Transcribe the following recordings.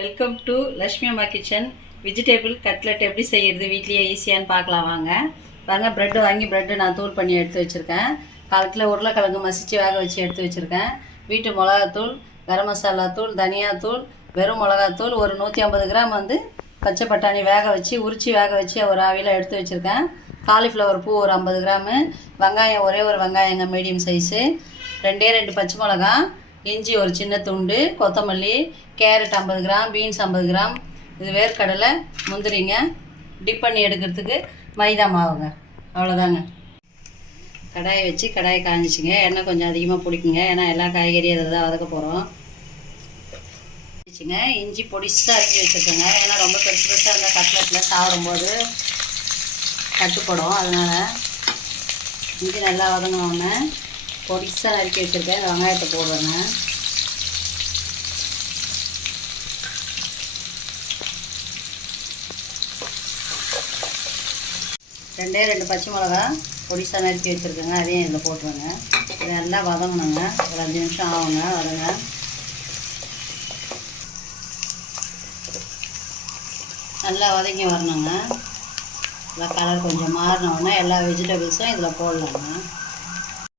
Welcome to Lakshmi அம்மா kitchen. Vegetable cutlet எப்படி செய்கிறது வீட்லேயே ஈஸியான்னு பார்க்கலாம் வாங்க. ப்ரெட்டு வாங்கி நான் தூள் பண்ணி எடுத்து வச்சுருக்கேன். 1/4 கிலோ உருளைக்கிழங்கு மசிச்சு வேக வச்சு எடுத்து வச்சுருக்கேன். வீட்டு மிளகாத்தூள், கரம் மசாலா தூள், தனியாத்தூள், வெறும் மிளகாத்தூள், ஒரு 150 கிராம் பச்சை பட்டாணி உரித்து வேக வச்சு ஒரு ஆவியில் எடுத்து வச்சுருக்கேன். காலிஃப்ளவர் பூ ஒரு 50 கிராமு, வெங்காயம் ஒரே ஒரு வெங்காயங்க மீடியம் சைஸு, 2 பச்சை மிளகா, இஞ்சி ஒரு சின்ன துண்டு, கொத்தமல்லி, கேரட் 50 கிராம், பீன்ஸ் 50 கிராம், இது வேர்க்கடலை, முந்திரிங்க. டிப் பண்ணி எடுக்கிறதுக்கு மைதா மாவுங்க. அவ்வளோதாங்க. கடாயை வச்சு கடாயை காஞ்சிச்சுங்க. எண்ணெய் கொஞ்சம் அதிகமாக பிடிக்குங்க, ஏன்னா எல்லா காய்கறியும் அதில் தான் வதக்க போகிறோம். இஞ்சி பொடிசாக அரிஞ்சு வச்சுருக்கேங்க, ஏன்னா ரொம்ப பெருசு பெருசாக இருந்தால் கட்லெட்டில் சாப்பிடும்போது கட்டுப்படும். அதனால் இஞ்சி நல்லா வதங்கினோடனே பொடிசாக நறுக்கி வச்சுருக்கேன். இந்த வெங்காயத்தை போடுவேங்க. ரெண்டு பச்சை மிளகா பொடிசாக நறுக்கி வச்சுருக்கேங்க, அதையும் இதில் போட்டுருவேங்க. இது நல்லா வதங்கணுங்க, ஒரு 5 நிமிஷம் ஆகுங்க. வதங்க நல்லா வதங்கி வரணுங்க. நல்லா கலர் கொஞ்சம் மாறினோடனே எல்லா வெஜிடபிள்ஸும் இதில் போடலாங்க.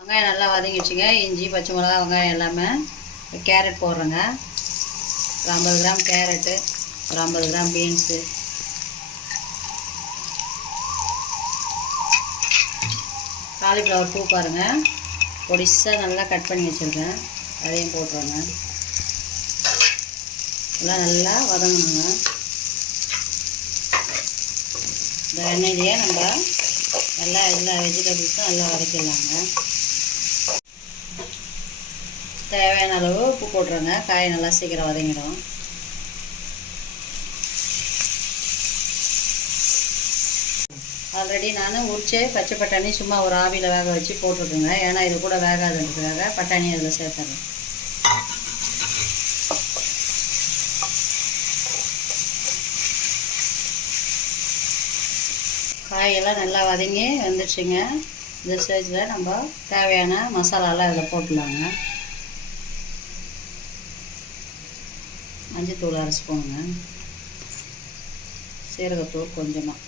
வெங்காயம் நல்லா வதங்கிடுச்சுங்க. இஞ்சி, பச்சை மிளகா, வெங்காயம் எல்லாமே. கேரட் போடுறேங்க. ஒரு 50 கிராம் கேரட்டு, ஒரு 50 கிராம் பீன்ஸு, காலிஃப்ளவர் பூ பாருங்கள், பொடிசாக நல்லா கட் பண்ணி வச்சுருக்கேன், அதையும் போட்டுருவேங்க. எல்லாம் நல்லா வதங்கணுங்க. இந்த எண்ணெயிலேயே நம்ம எல்லா வெஜிடபிள்ஸும் நல்லா வதக்கிடலாங்க. தேவையான அளவு உப்பு போட்டுருங்க. காய் நல்லா சீக்கிரம் வதங்கிடும். ஆல்ரெடி நான் உரிச்ச பச்சை பட்டாணி சும்மா ஒரு ஆவியில் வேக வச்சு போட்டுருக்குங்க, ஏன்னா இது கூட வேகாதுன்றதுக்காக பட்டாணி அதில் சேர்த்துறேன். காயெல்லாம் நல்லா வதங்கி வந்துடுச்சுங்க. இந்த ஸ்டேஜில் நம்ம தேவையான மசாலாலாம் இதில் போட்டுடலாங்க. மஞ்சத்தூள் 1/2 ஸ்பூனுங்க, சீரகத்தூள் கொஞ்சமாக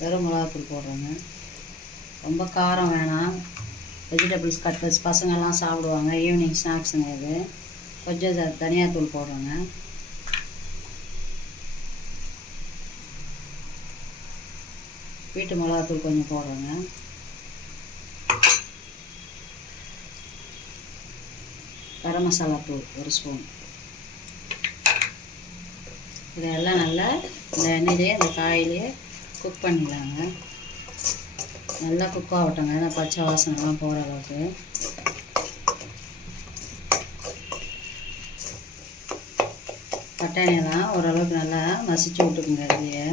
வெறும் மிளகாத்தூள் போடுறேங்க. ரொம்ப காரம் வேணாம். வெஜிடபிள்ஸ் கட்லெட்ஸ் பசங்கள்லாம் சாப்பிடுவாங்க, ஈவினிங் ஸ்நாக்ஸுங்க. இது கொஞ்சம் தனியாத்தூள் போடுறேங்க. வீட்டு மிளகாத்தூள் கொஞ்சம் போடுறேங்க. கரம் மசாலா தூள் 1 ஸ்பூன். இதெல்லாம் நல்லா இந்த எண்ணெயிலே இந்த காயிலே குக் பண்ணிடலாங்க. நல்லா குக் ஆகட்டுங்க, ஏன்னா பச்சை வாசனைலாம் போகிற அளவுக்கு. பட்டாணியெல்லாம் ஓரளவுக்கு நல்லா மசிச்சு விட்டுக்குங்க. இதுலேயே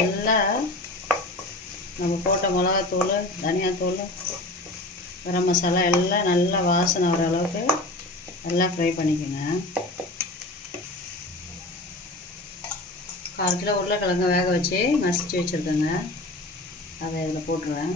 நல்லா நம்ம போட்ட மிளகாத்தூள், தனியாத்தூள், கரம் மசாலா எல்லாம் நல்லா வாசனை வர அளவுக்கு நல்லா ஃப்ரை பண்ணிக்கோங்க. 1/4 கிலோ உருளைக்கிழங்கு வேக வச்சு மசிச்சு வச்சுருக்கேங்க, அதை இதில் போட்டுருவேன்.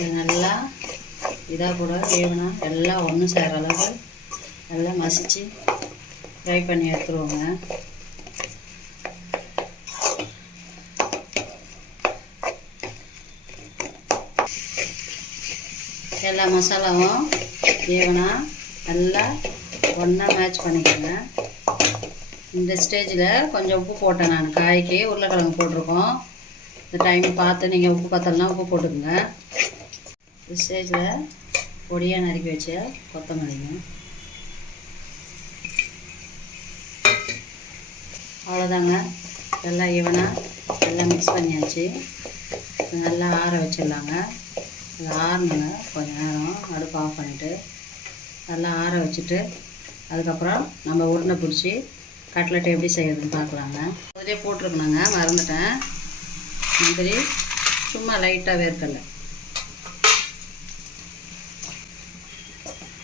இது நல்லா இதாக கூட வேணும், எல்லாம் ஒன்று சேர அளவுக்கு நல்லா மசிச்சு ஃப்ரை பண்ணி எடுத்துருவோங்க. எல்லா மசாலாவும் ஈவனாக நல்லா ஒன்றா மேட்ச் பண்ணிக்கோங்க. இந்த ஸ்டேஜில் கொஞ்சம் உப்பு போட்டேன் நான். காய்க்கு உருளைக்கிழங்கு போட்டிருக்கோம். இந்த டைம் பார்த்து நீங்கள் உப்பு பத்தலைன்னா உப்பு போட்டுக்கோங்க. இந்த ஸ்டேஜில் பொடியாக நறுக்கி வச்ச கொத்தமல்லிங்க. அவ்வளோதாங்க. எல்லாம் ஈவனாக எல்லாம் மிக்ஸ் பண்ணியாச்சு. நல்லா ஆற வச்சிடலாங்க. இது ஆறணுங்க. கொஞ்சம் நேரம் அடுப்பு ஆஃப் பண்ணிவிட்டு நல்லா ஆற வச்சுட்டு அதுக்கப்புறம் நம்ம உருண்டை பிடிச்சி கட்லெட் எப்படி செய்யறதுன்னு பார்க்கலாங்க. அதிலே போட்டிருக்கணுங்க, மறந்துட்டேன். முந்திரி சும்மா லைட்டாக வேர்க்கடலை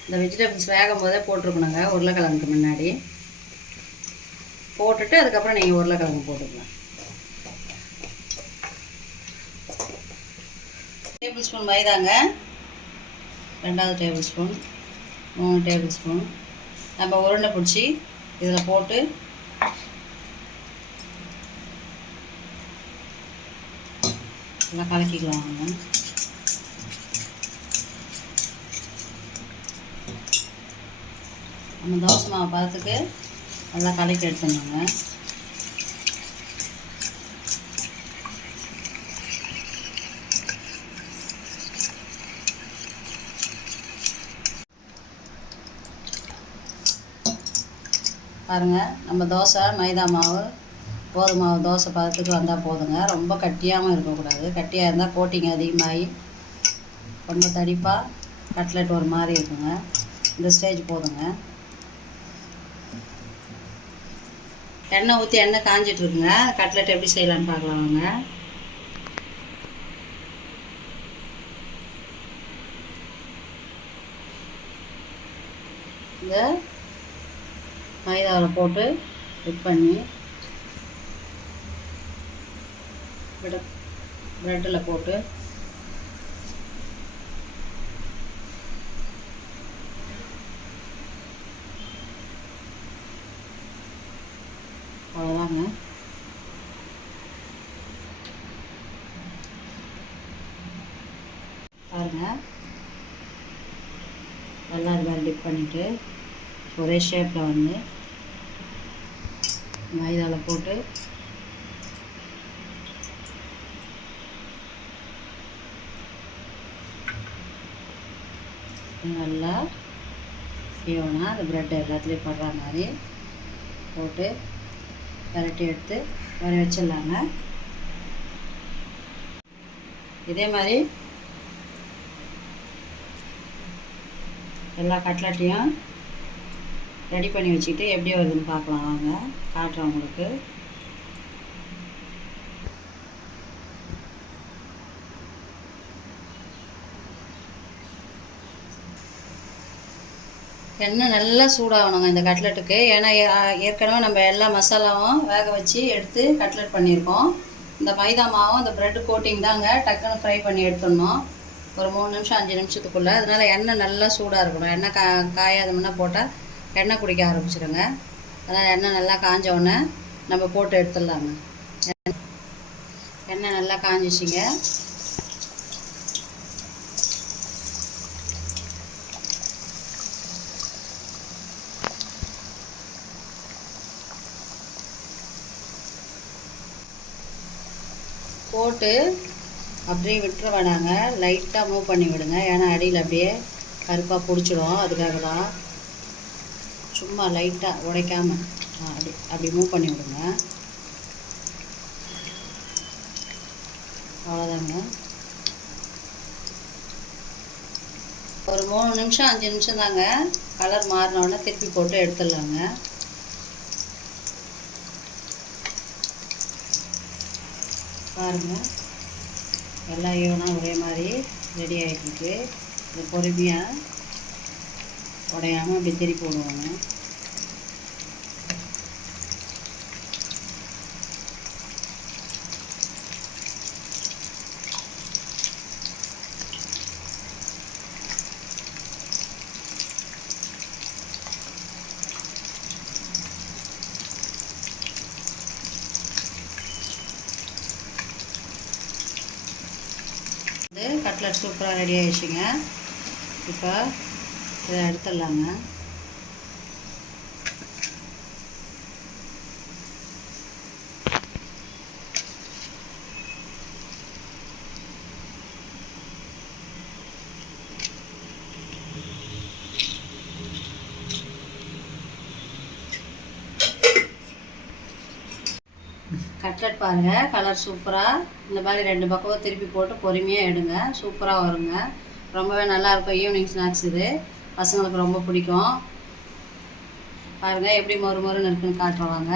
இந்த வெஜிடபிள்ஸ் வேகும் போதே போட்டிருக்கணுங்க உருளைக்கிழங்குக்கு முன்னாடி. போட்டுட்டு அதுக்கப்புறம் நீங்கள் உருளைக்கிழங்கு போட்டுக்கலாம். டேபிள் ஸ்பூன் மைதாங்க, 2வது டேபிள் ஸ்பூன், 3 டேபிள் ஸ்பூன் நம்ம உருண்டை பிடிச்சி இதில் போட்டு எல்லாம் கலக்கிக்கலாங்க. நம்ம தோசை மாவு பதத்துக்கு நல்லா கலக்கி எடுத்துடணுங்க. பாருங்கள், நம்ம தோசை மைதா மாவு கோதுமை மாவு தோசை பதத்துக்கு வந்தால் போதுங்க. ரொம்ப கட்டியாகவும் இருக்கக்கூடாது. கட்டியாக இருந்தால் கோட்டிங் அதிகமாகி ரொம்ப தடிப்பாக கட்லெட் ஒரு மாதிரி இருக்குங்க. இந்த ஸ்டேஜ் போதுங்க. எண்ணெய் ஊற்றி எண்ணெய் காஞ்சிட்ருக்குங்க. கட்லெட் எப்படி செய்யலான்னு பார்க்கலாம் வாங்க. இந்த மைதாவில் போட்டு டிப் பண்ணி ப்ரெட்டில் போட்டு அவ்வளோதாங்க. பாருங்கள், நல்லா இது மாதிரி டிப் பண்ணிவிட்டு ஒரே ஷேப்பில் வந்து மைதாவில் போட்டு நல்லா ஈவனாக அந்த ப்ரெட் எல்லாத்துலேயும் படுற மாதிரி போட்டு பரட்டி எடுத்து வர வச்சிடலாங்க. இதே மாதிரி எல்லா கட்லெட்டையும் ரெடி பண்ணி வச்சுக்கிட்டு எப்படி வருதுன்னு பார்க்கலாம் வாங்க. காட்டுறேன் உங்களுக்கு. எண்ணெய் நல்லா சூடாகணுங்க இந்த கட்லெட்டுக்கு. ஏன்னா ஏற்கனவே நம்ம எல்லா மசாலாவும் வேக வச்சு எடுத்து கட்லெட் பண்ணியிருக்கோம். இந்த மைதா மாவும் இந்த ப்ரெட் கோட்டிங் தாங்க டக்குன்னு ஃப்ரை பண்ணி எடுத்துடணும் ஒரு 3 நிமிஷம் 5 நிமிஷத்துக்குள்ளே. அதனால் எண்ணெய் நல்லா சூடாக இருக்கணும். எண்ணெய் காயாத முன்னே போட்டால் எண்ணெய் குடிக்க ஆரம்பிச்சிடுங்க. அதனால் எண்ணெய் நல்லா காஞ்ச உடனே நம்ம போட்டு எடுத்துடலாங்க. எண்ணெய் நல்லா காஞ்சிச்சிங்க. போட்டு அப்படியே விட்டுற வேணாங்க, லைட்டாக மூவ் பண்ணி விடுங்க. ஏன்னா அடியில் அப்படியே கருப்பாக பிடிச்சிடும். அதுக்காக தான் சும்மா லைட்டாக உடைக்காமல் அப்படி மூவ் பண்ணி விடுங்க. அவ்வளோதாங்க. ஒரு 3 நிமிஷம் 5 நிமிஷம் தாங்க. கலர் மாறினோடனே திருப்பி போட்டு எடுத்துடலாங்க. பாருங்கள், எல்லாம் ஈவனாக ஒரே மாதிரி ரெடி ஆகிட்டு இது பொறுமையாக உடையாமல் அப்படி திருப்பி விடுவாங்க. கட்லெட் சூப்பராக ரெடி ஆகிடுச்சிங்க. இப்போ இதை எடுத்துடலாங்க. கட்லெட் பாருங்கள், கலர் சூப்பராக இந்த மாதிரி 2 பக்கமும் திருப்பி போட்டு பொறுமையாக எடுங்க. சூப்பராக வருங்க. ரொம்பவே நல்லாயிருக்கும். ஈவினிங் ஸ்நாக்ஸ் இது பசங்களுக்கு ரொம்ப பிடிக்கும். பாருங்கள் எப்படி மொறு மொறுன்னு இருக்குன்னு காட்டுறவாங்க.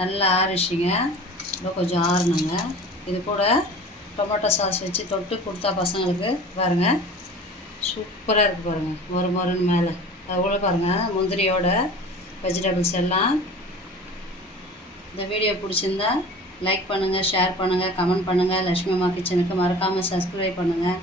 நல்லா ஆறிச்சிங்க. இன்னும் கொஞ்சம் ஆறணுங்க. இது கூட டொமேட்டோ சாஸ் வச்சு தொட்டு கொடுத்தா பசங்களுக்கு பாருங்கள் சூப்பராக இருக்குது பாருங்கள், மொறுன்னு மேலே அவ்வளோ பாருங்கள் முந்திரியோட வெஜிடபிள்ஸ் எல்லாம். இந்த வீடியோ பிடிச்சிருந்தா லைக் பண்ணுங்கள், ஷேர் பண்ணுங்கள், கமெண்ட் பண்ணுங்கள். லக்ஷ்மி அம்மா கிச்சனுக்கு மறக்காமல் சப்ஸ்கிரைப் பண்ணுங்கள்.